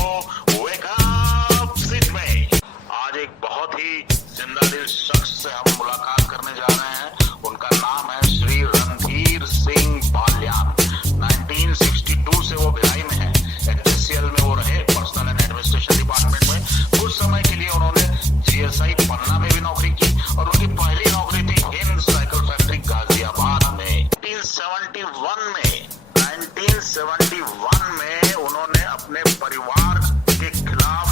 Wake up sit में। आज एक बहुत ही जिंदा दिल शख्स से हम मुलाकात करने जा रहे हैं। उनका नाम है श्री रणधीर सिंह बाल्यान। 1962 से वो भिलाई में है। एचएससीएल में वो रहे, पर्सनल एंड एडमिनिस्ट्रेशन डिपार्टमेंट में। कुछ समय के लिए उन्होंने जीएसआई पन्ना में भी नौकरी की और उनकी पहली नौकरी थी हिंद साइकिल फैक्ट्री गाजियाबाद में। 1971 में उन्होंने अपने परिवार के खिलाफ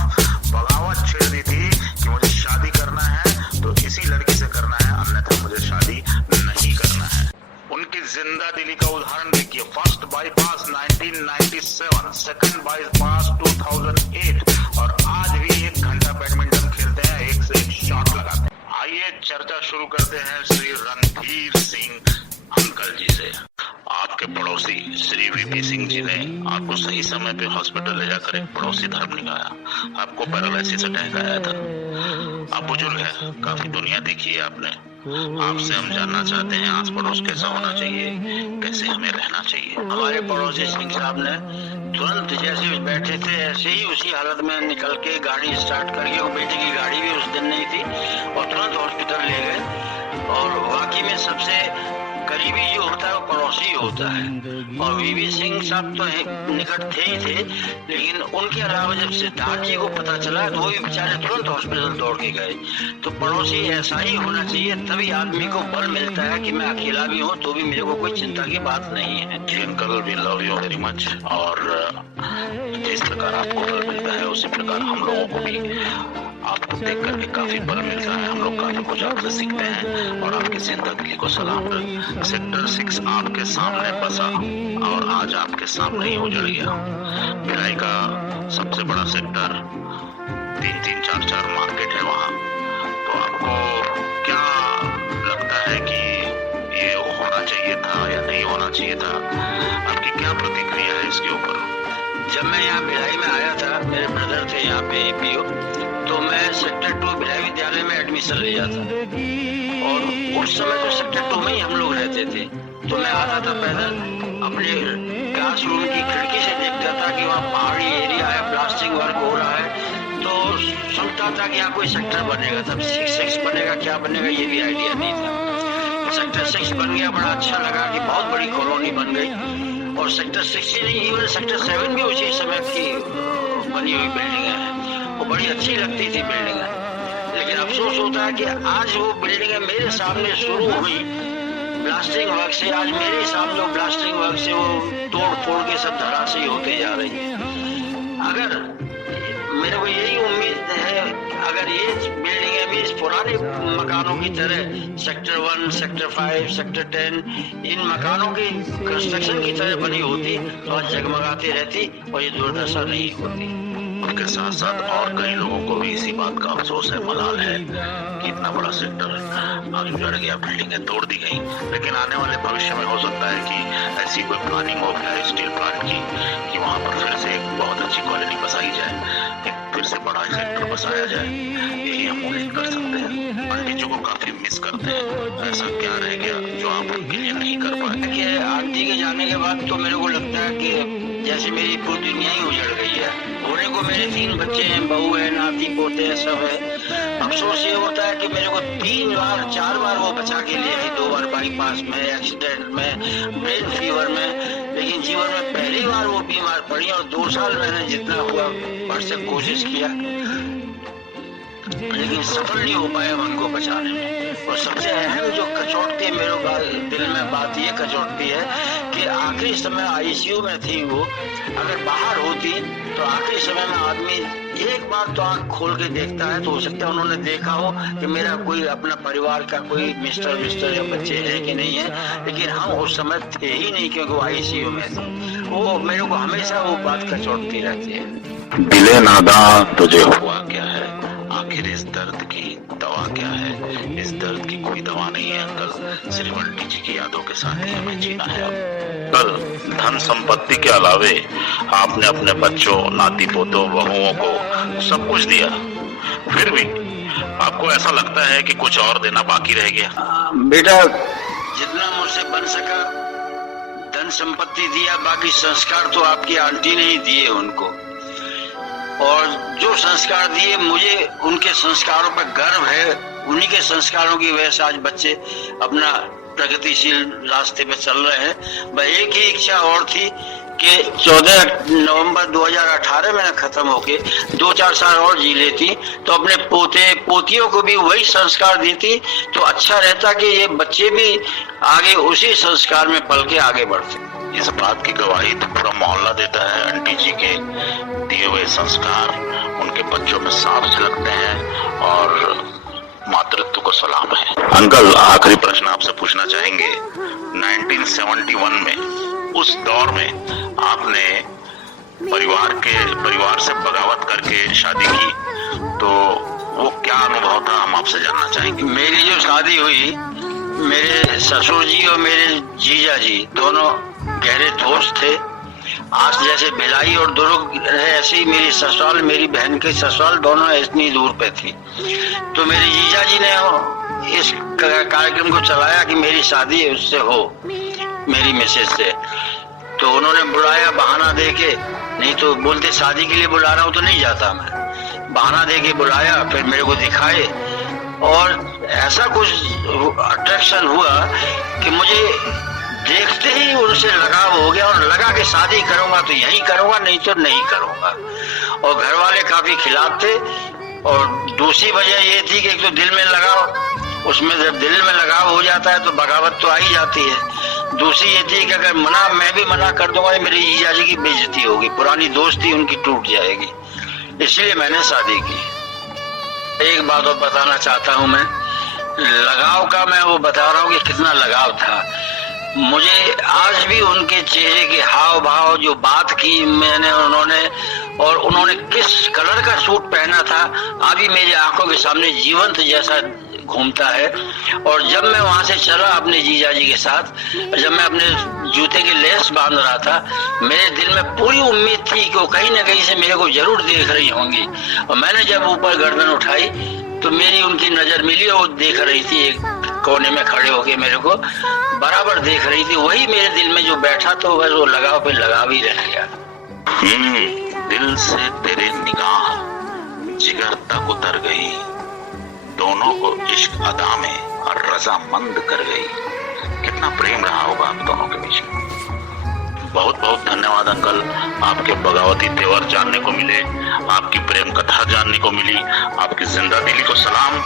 बगावत छेड़ दी थी कि मुझे शादी करना है तो इसी लड़की से करना है, अन्यथा मुझे शादी नहीं करना है। उनकी जिंदा दिली का उदाहरण देखिए। फर्स्ट बाईपास 1997, सेकंड बाईपास 2008 और आज भी 1 घंटा बैडमिंटन खेलते हैं, एक से एक शॉट लगाते हैं। आइए चर्चा शुरू करते हैं श्री रणधीर सिंह अंकल जी से। आपके पड़ोसी श्री वीपी सिंह जी ने आपको सही समय पे हॉस्पिटल ले जाकर एक पड़ोसी धर्म निभाया। आपको पैरालिसिस अटैक आया था। आप बुजुर्ग हैं, काफी दुनिया देखी है आपने। आपसे हम जानना चाहते हैं आस पड़ोस कैसा होना चाहिए, कैसे हमें रहना चाहिए। हमारे पड़ोसी सिंह साहब ने तुरंत जैसे बैठे थे ऐसे ही उसी हालत में निकल के गाड़ी स्टार्ट करके, वो बेटी की गाड़ी भी उस दिन नहीं थी, और तुरंत हॉस्पिटल ले गए। और वाकई में सबसे करीबी जो होता है वो पड़ोसी ही होता है। और वीवी सिंह साहब तो निकट थे ही थे, लेकिन उनके अलावा जब सिद्धार्थ जी को पता चला तो वो भी बेचारे तुरंत हॉस्पिटल दौड़ के गए। तो पड़ोसी ऐसा ही होना चाहिए, तभी आदमी को बल मिलता है कि मैं अकेला भी हूँ तो भी मेरे को कोई चिंता की बात नहीं है। जी uncle, we love you very much. और जिस प्रकार आपको बल मिलता है उसी प्रकार हम लोगों को भी आपको देख करके काफी बल मिलता है। हम लोग काफी कुछ आपसे सीखते हैं और आपकी जिंदगी को सलाम। सेक्टर 6 आपके सामने बसा और आज आपके सामने ही उजड़ गया। भिलाई का सबसे बड़ा सेक्टर, 3-3, 4-4 मार्केट है वहाँ। तो आपको क्या लगता है कि ये होना चाहिए था या नहीं होना चाहिए था? आपकी क्या प्रतिक्रिया है इसके ऊपर? जब मैं यहाँ भिलाई में आया था, मेरे ब्रदर थे यहाँ पे एपीओ, तो मैं सेक्टर 2 भिलाई विद्यालय में एडमिशन ले जाता और उस समय तो सेक्टर 2 में ही हम लोग रहते थे। तो मैं आता था पैदल, अपने क्लासरूम की खिड़की से देखता था कि वहाँ पहाड़ी एरिया है, प्लास्टिक वर्क हो रहा है, तो सुनता था कि यहाँ कोई सेक्टर बनेगा। तब 6 बनेगा, क्या बनेगा ये भी आइडिया नहीं था। सेक्टर 6 बन गया, बड़ा अच्छा लगा कि बहुत बड़ी कॉलोनी बन गई। और सेक्टर 6 ही नहीं, इवन सेक्टर 7 भी उसी समय की बनी हुई बिल्डिंग है, वो बड़ी अच्छी लगती थी बिल्डिंग। लेकिन अफसोस होता है कि आज वो बिल्डिंगें मेरे सामने शुरू हुई ब्लास्टिंग वर्क से, आज मेरे सामने वो ब्लास्टिंग वर्क से वो तोड़ फोड़ के सब धराशायी होते जा रही है। अगर मेरे को यही उम्मीद है, अगर ये बिल्डिंगें भी इस पुराने मकानों की तरह सेक्टर 1, सेक्टर 5, सेक्टर 10 इन मकानों की कंस्ट्रक्शन की तरह बनी होती तो आज जगमगाती रहती और ये दुर्दशा नहीं होती। उनके साथ साथ और कई लोगों को भी इसी बात का अफसोस है, मलाल है कि इतना बड़ा सेक्टर आज उजड़ गया, बिल्डिंगें तोड़ दी गई। लेकिन आने वाले भविष्य में हो सकता है कि ऐसी कोई प्लानिंग हो भिलाई स्टील प्लांट की कि वहाँ पर फिर से एक बहुत अच्छी कॉलोनी बसाई जाए, एक फिर से बड़ा सेक्टर बसाया जाए। यही हम उम्मीद कर सकते हैं। पंडित जी को काफी मिस करते हैं। ऐसा क्या रह गया जो आप उनके लिए नहीं कर पाए? आंटी के जाने के बाद तो मेरे को लगता है कि जैसे मेरी पूरी दुनिया ही उजड़ गई है। होने को मेरे 3 बच्चे हैं, बहू है, नाती पोते हैं, सब है। अफसोस ये होता है कि मेरे को 3 बार 4 बार वो बचा के लिए आई, 2 बार बाईपास में, एक्सीडेंट में, ब्रेन फीवर में। लेकिन जीवन में पहली बार वो बीमार पड़ी और 2 साल मैंने जितना हुआ भर से कोशिश किया, लेकिन सफल नहीं हो पाया उनको बचाने में। और सबसे अहम जो कचोटती मेरे दिल में बात ये कचोटती है कि आखिरी समय आईसीयू में थी वो, अगर बाहर होती तो आखिरी समय में आदमी एक बार तो आंख खोल के देखता है, तो हो सकता है उन्होंने देखा हो कि मेरा कोई अपना परिवार का कोई मिस्टर या बच्चे है कि नहीं है। लेकिन हम उस समय थे ही नहीं क्योंकि वो आईसीयू में थे। वो मेरे को हमेशा वो बात कचोटती रहती है। दिले नादा तुझे हुआ क्या है, आखिर इस दर्द की दवा क्या है? इस दर्द की कोई दवा नहीं है अंकल, श्री बंटी जी की यादों के साथ ही हमें जीना है। अब कल धन संपत्ति के अलावे आपने अपने बच्चों, नाती पोतों, बहुओं को सब कुछ दिया, फिर भी आपको ऐसा लगता है कि कुछ और देना बाकी रह गया? बेटा, जितना मुझसे बन सका धन संपत्ति दिया, बाकी संस्कार तो आपकी आंटी ने ही दिए उनको। और जो संस्कार दिए, मुझे उनके संस्कारों पर गर्व है। उन्हीं के संस्कारों की वजह से आज बच्चे अपना प्रगतिशील रास्ते पे चल रहे हैं। वह एक ही इच्छा और थी कि 14 नवंबर 2018 में खत्म होके 2-4 साल और जी लेती तो अपने पोते पोतियों को भी वही संस्कार देती तो अच्छा रहता कि ये बच्चे भी आगे उसी संस्कार में पल के आगे बढ़ते। इस बात की गवाही तो पूरा मोहल्ला देता है। आंटी जी के दिए हुए संस्कार उनके बच्चों में साफ झलकते हैं और मातृत्व को सलाम है। अंकल, आखिरी प्रश्न आपसे पूछना चाहेंगे। 1971 में, उस दौर में आपने परिवार से बगावत करके शादी की, तो वो क्या अनुभव था, हम आपसे जानना चाहेंगे। मेरी जो शादी हुई, मेरे ससुर जी और मेरे जीजा जी दोनों गहरे दोस्त थे। आज जैसे भिलाई और दुर्ग है, ऐसे ही मेरी ससुराल, मेरी बहन के ससुराल दोनों इतनी दूर पे थी। तो मेरे जीजा जी ने इस कार्यक्रम को चलाया कि मेरी शादी उससे हो, मेरी मिसेज से। तो उन्होंने बुलाया बहाना देके, नहीं तो बोलते शादी के लिए बुला रहा हूँ तो नहीं जाता मैं। बहाना देके बुलाया, फिर मेरे को दिखाए और ऐसा कुछ अट्रैक्शन हुआ कि मुझे देखते ही उनसे लगाव हो गया और लगा कि शादी करूंगा तो यही करूंगा, नहीं तो नहीं करूंगा। और घर वाले काफी खिलाफ थे। और दूसरी वजह ये थी कि एक तो दिल में लगाव, उसमें जब दिल में लगाव हो जाता है तो बगावत तो आ ही जाती है। दूसरी ये थी कि अगर मैं भी मना कर दूंगा तो मेरी जीजा जी की बेइज्जती होगी, पुरानी दोस्ती उनकी टूट जाएगी, इसलिए मैंने शादी की। एक बात और बताना चाहता हूँ मैं, लगाव का मैं वो बता रहा हूँ कि कितना लगाव था। मुझे आज भी उनके चेहरे के हाव भाव, जो बात की मैंने उन्होंने किस कलर का सूट पहना था, अभी मेरी आंखों के सामने जीवंत जैसा घूमता है। और जब मैं वहां से चला अपने जीजा जी के साथ, जब मैं अपने जूते की लेस बांध रहा था, मेरे दिल में पूरी उम्मीद थी कि वो कहीं ना कहीं से मेरे को जरूर देख रही होंगी। और मैंने जब ऊपर गर्दन उठाई तो मेरी उनकी नजर मिली और वो देख रही थी, एक कोने में खड़े होके मेरे को बराबर देख रही थी। वही मेरे दिल में जो बैठा तो बस वो लगाव पे लगाव ही रह गया। दिल से तेरे निगाह जिगर तक उतर गई, दोनों को इश्क अदा में और रजामंद कर गई। कितना प्रेम रहा होगा आप दोनों के बीच में। बहुत बहुत धन्यवाद अंकल, आपके बगावती तेवर जानने को मिले, आपकी प्रेम कथा जानने को मिली, आपकी जिंदा दिली को सलाम।